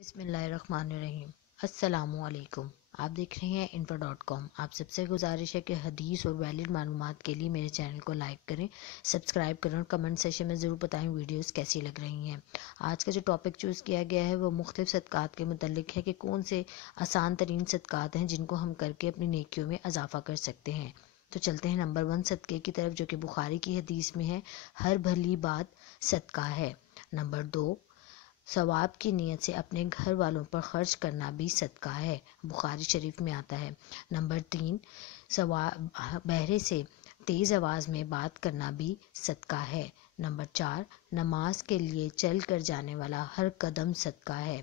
بسم اللہ الرحمن الرحیم۔ السلام علیکم، آپ دیکھ رہے ہیں info.com۔ آپ سب سے گزارش ہے کہ حدیث اور ویلڈ معلومات کے لیے میرے چینل کو لائک کریں، سبسکرائب کریں اور کمنٹ سیکشن میں ضرور بتائیں ویڈیوز کیسی لگ رہی ہیں۔ آج کا جو ٹاپک چوز کیا گیا ہے وہ مختلف صدقات کے متعلق ہے کہ کون سے آسان ترین صدقات ہیں جن کو ہم کر کے اپنی نیکیوں میں اضافہ کر سکتے ہیں۔ تو چلتے ہیں نمبر 1 صدقے کی طرف، جو کہ بخاری کی حدیث میں ہے، ہر بھلی بات صدقہ ہے۔ نمبر 2، ثواب کی نیت سے اپنے گھر والوں پر خرچ کرنا بھی صدقہ ہے، بخاری شریف میں آتا ہے۔ نمبر 3، بہرے سے تیز آواز میں بات کرنا بھی صدقہ ہے۔ نمبر 4، نماز کے لیے چل کر جانے والا ہر قدم صدقہ ہے۔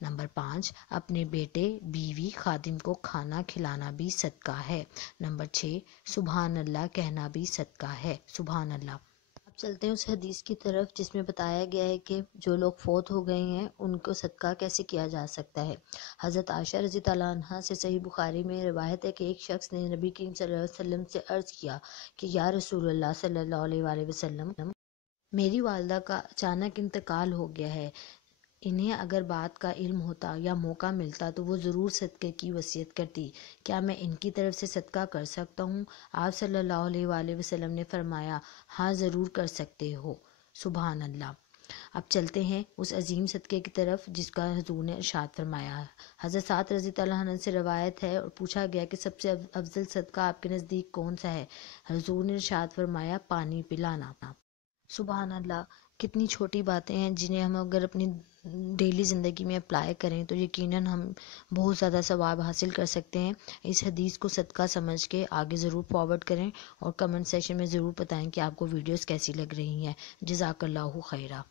نمبر 5، اپنے بیٹے، بیوی، خادم کو کھانا کھلانا بھی صدقہ ہے۔ نمبر 6، سبحان اللہ کہنا بھی صدقہ ہے، سبحان اللہ۔ اب چلتے ہیں اس حدیث کی طرف جس میں بتایا گیا ہے کہ جو لوگ فوت ہو گئے ہیں ان کو صدقہ کیسے کیا جا سکتا ہے۔ حضرت عائشہ رضی اللہ عنہا سے صحیح بخاری میں روایت ہے کہ ایک شخص نے نبی کریم صلی اللہ علیہ وسلم سے عرض کیا کہ یا رسول اللہ صلی اللہ علیہ وآلہ وسلم، میری والدہ کا اچانک انتقال ہو گیا ہے، انہیں اگر بات کا علم ہوتا یا موقع ملتا تو وہ ضرور صدقے کی وصیت کرتی، کیا میں ان کی طرف سے صدقہ کر سکتا ہوں؟ آپ صلی اللہ علیہ وآلہ وسلم نے فرمایا، ہاں ضرور کر سکتے ہو، سبحان اللہ۔ اب چلتے ہیں اس عظیم صدقے کی طرف جس کا حضور نے ارشاد فرمایا۔ حضرت سعد رضی اللہ عنہ سے روایت ہے اور پوچھا گیا کہ سب سے افضل صدقہ آپ کے نزدیک کون سا ہے؟ حضور نے ارشاد فرمایا، پانی پلانا۔ سبحان اللہ، کتنی چھوٹی باتیں ہیں جنہیں ہم اگر اپنی ڈیلی زندگی میں اپلائی کریں تو یقیناً ہم بہت زیادہ ثواب حاصل کر سکتے ہیں۔ اس حدیث کو صدقہ سمجھ کے آگے ضرور فارورڈ کریں اور کمنٹ سیکشن میں ضرور بتائیں کہ آپ کو ویڈیوز کیسی لگ رہی ہیں۔ جزاک اللہ خیرہ۔